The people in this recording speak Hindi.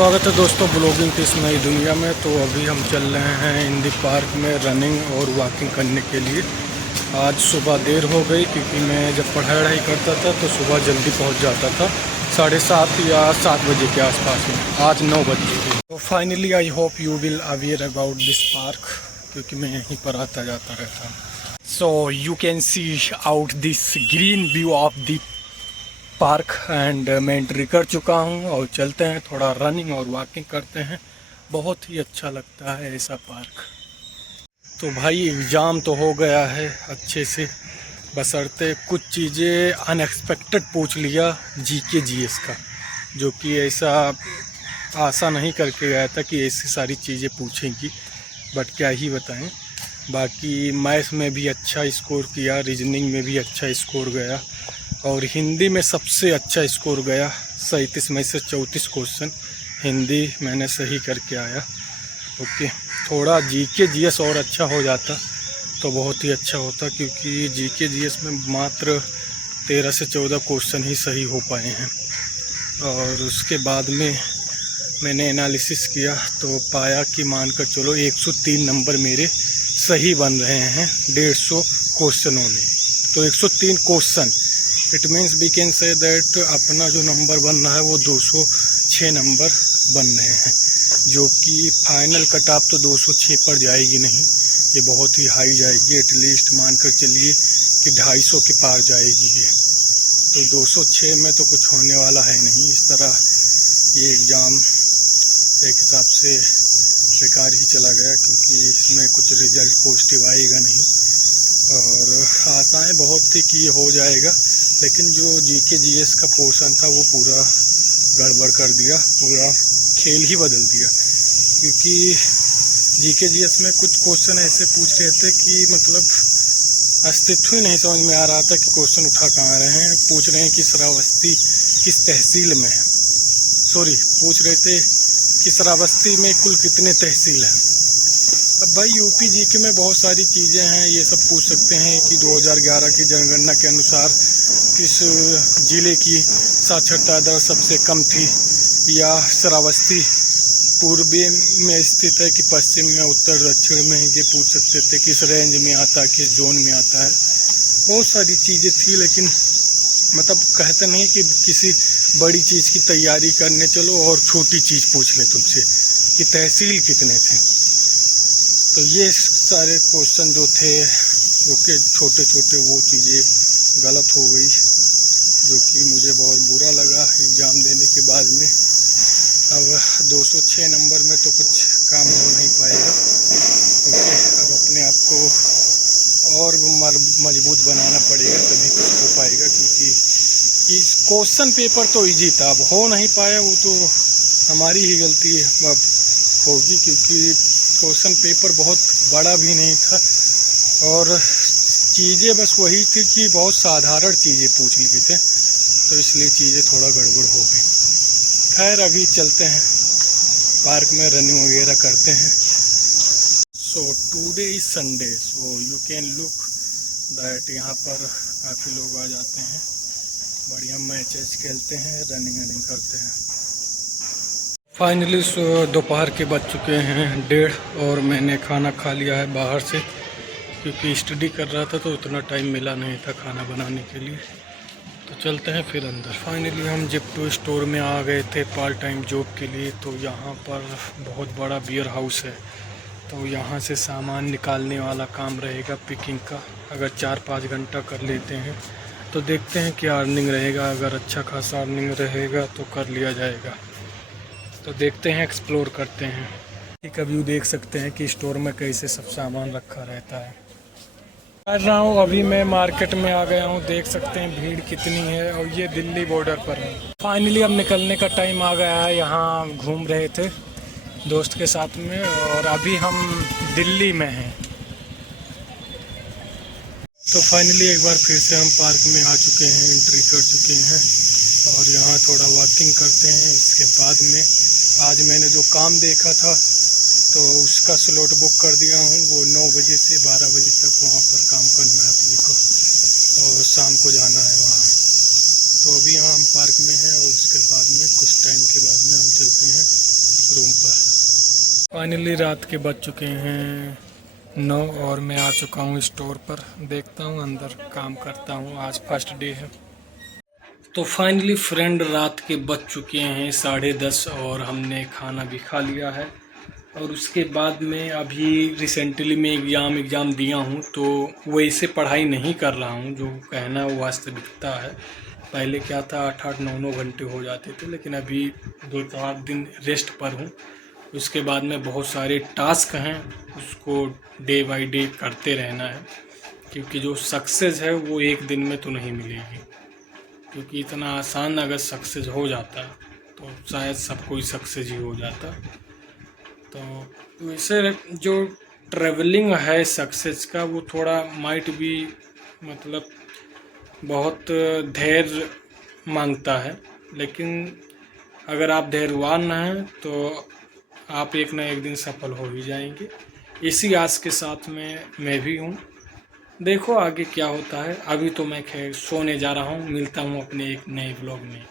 स्वागत है दोस्तों ब्लॉगिंग की इस नई दुनिया में। तो अभी हम चल रहे हैं इंदी पार्क में रनिंग और वॉकिंग करने के लिए। आज सुबह देर हो गई क्योंकि मैं जब पढ़ाई करता था तो सुबह जल्दी पहुंच जाता था, 7:30 या 7 बजे के आसपास में। आज 9 बज चुके। तो finally I hope you will aware about this park, क्योंकि मैं यहीं पर आता जाता रहता हूँ। So you can see out this green view of the park and मैं एंट्री कर चुका हूँ और चलते हैं, थोड़ा रनिंग और वॉकिंग करते हैं। बहुत ही अच्छा लगता है ऐसा पार्क। तो भाई एग्ज़ाम तो हो गया है अच्छे से, बशर्ते कुछ चीज़ें अनएक्सपेक्टेड पूछ लिया जीके जीएस का, जो कि ऐसा आशा नहीं करके गया था कि ऐसी सारी चीज़ें पूछेंगी, बट क्या ही बताएं। बाकी मैथ्स में भी अच्छा स्कोर किया, रीजनिंग में भी अच्छा स्कोर गया और हिंदी में सबसे अच्छा स्कोर गया। 37 में से 34 क्वेश्चन हिंदी मैंने सही करके आया। ओके, थोड़ा जीके जीएस और अच्छा हो जाता तो बहुत ही अच्छा होता, क्योंकि जीके जीएस में मात्र 13 से 14 क्वेश्चन ही सही हो पाए हैं। और उसके बाद में मैंने एनालिसिस किया तो पाया कि मानकर चलो 103 नंबर मेरे सही बन रहे हैं 150 क्वेश्चनों में। तो 103 question, it means we can say that अपना जो नंबर बन रहा है वो 206 नंबर बन रहे हैं, जो कि फाइनल कट ऑफ तो 206 पर जाएगी नहीं, ये बहुत ही हाई जाएगी। एटलीस्ट मानकर चलिए कि 250 के पार जाएगी ये। तो 206 में तो कुछ होने वाला है नहीं। इस तरह ये एग्ज़ाम एक हिसाब से बेकार ही चला गया, क्योंकि इसमें कुछ रिज़ल्ट पॉजिटिव आएगा नहीं। और आशाएं बहुत थी कि ये हो जाएगा, लेकिन जो जीके जीएस का पोर्शन था वो पूरा गड़बड़ कर दिया, पूरा खेल ही बदल दिया। क्योंकि जीके जीएस में कुछ क्वेश्चन ऐसे पूछ रहे थे कि मतलब अस्तित्व ही नहीं समझ में आ रहा था कि क्वेश्चन उठा कहाँ रहे हैं। पूछ रहे हैं कि श्रावस्ती किस तहसील में है, सॉरी पूछ रहे थे कि श्रावस्ती में कुल कितने तहसील हैं। अब भाई यूपी जीके में बहुत सारी चीज़ें हैं, ये सब पूछ सकते हैं कि 2011 की जनगणना के अनुसार किस ज़िले की साक्षरता दर सबसे कम थी, या श्रावस्ती पूर्व में स्थित है कि पश्चिम में, उत्तर दक्षिण में। ये पूछ सकते थे किस रेंज में आता है, किस जोन में आता है। बहुत सारी चीज़ें थी, लेकिन मतलब कहते नहीं कि किसी बड़ी चीज़ की तैयारी करने चलो और छोटी चीज़ पूछ लें तुमसे कि तहसील कितने थे। तो ये सारे क्वेश्चन जो थे वो के छोटे छोटे वो चीज़ें गलत हो गई, जो कि मुझे बहुत बुरा लगा एग्ज़ाम देने के बाद में। अब 206 नंबर में तो कुछ काम हो नहीं पाएगा। ओके, अब अपने आप को और मजबूत बनाना पड़ेगा, तभी कुछ हो पाएगा। क्योंकि इस क्वेश्चन पेपर तो इजी था, अब हो नहीं पाया वो तो हमारी ही गलती अब होगी, क्योंकि क्वेश्चन पेपर बहुत बड़ा भी नहीं था और चीज़ें बस वही थी कि बहुत साधारण चीज़ें पूछ ली थे, तो इसलिए चीज़ें थोड़ा गड़बड़ हो गई। खैर अभी चलते हैं पार्क में, रनिंग वगैरह करते हैं। So today is Sunday, so you can look that यहाँ पर काफ़ी लोग आ जाते हैं, बढ़िया मैचेस खेलते हैं, रनिंग करते हैं। फाइनली दोपहर के बज चुके हैं 1:30 और मैंने खाना खा लिया है बाहर से, क्योंकि स्टडी कर रहा था तो उतना टाइम मिला नहीं था खाना बनाने के लिए। तो चलते हैं फिर अंदर। फाइनली हम जिप्टो स्टोर में आ गए थे पार्ट टाइम जॉब के लिए। तो यहाँ पर बहुत बड़ा बियर हाउस है, तो यहाँ से सामान निकालने वाला काम रहेगा, पिकिंग का। अगर 4-5 घंटा कर लेते हैं तो देखते हैं क्या अर्निंग रहेगा। अगर अच्छा खासा अर्निंग रहेगा तो कर लिया जाएगा। तो देखते हैं, एक्सप्लोर करते हैं। एक व्यू देख सकते हैं कि स्टोर में कैसे सब सामान रखा रहता है। कर रहा हूँ, अभी मैं मार्केट में आ गया हूँ, देख सकते हैं भीड़ कितनी है, और ये दिल्ली बॉर्डर पर है। फाइनली अब निकलने का टाइम आ गया है। यहाँ घूम रहे थे दोस्त के साथ में और अभी हम दिल्ली में हैं। तो फाइनली एक बार फिर से हम पार्क में आ चुके हैं, एंट्री कर चुके हैं और यहाँ थोड़ा वॉकिंग करते हैं। इसके बाद में आज मैंने जो काम देखा था तो उसका स्लॉट बुक कर दिया हूँ, वो 9 बजे से 12 बजे तक वहाँ पर काम करना है अपने को, और शाम को जाना है वहाँ। तो अभी यहाँ हम पार्क में हैं और उसके बाद में कुछ टाइम के बाद में हम चलते हैं फाइनली रात के बज चुके हैं 9 और मैं आ चुका हूँ स्टोर पर। देखता हूँ अंदर काम करता हूँ, आज फर्स्ट डे है। तो फाइनली फ्रेंड रात के बज चुके हैं 10:30 और हमने खाना भी खा लिया है। और उसके बाद में अभी रिसेंटली मैं एग्ज़ाम दिया हूँ, तो वैसे पढ़ाई नहीं कर रहा हूँ, जो कहना वो वास्तविकता है। पहले क्या था 8-8 9-9 घंटे हो जाते थे, लेकिन अभी 2-4 दिन रेस्ट पर हूँ। उसके बाद में बहुत सारे टास्क हैं, उसको डे बाय डे करते रहना है, क्योंकि जो सक्सेस है वो एक दिन में तो नहीं मिलेगी। क्योंकि इतना आसान अगर सक्सेस हो जाता तो शायद सब कोई सक्सेस ही हो जाता। तो वैसे जो ट्रैवलिंग है सक्सेस का, वो थोड़ा माइट भी मतलब बहुत धैर्य मांगता है, लेकिन अगर आप धैर्यवान हैं तो आप एक ना एक दिन सफल हो ही जाएंगे। इसी आस के साथ में मैं भी हूँ। देखो आगे क्या होता है। अभी तो मैं खैर सोने जा रहा हूँ। मिलता हूँ अपने एक नए ब्लॉग में।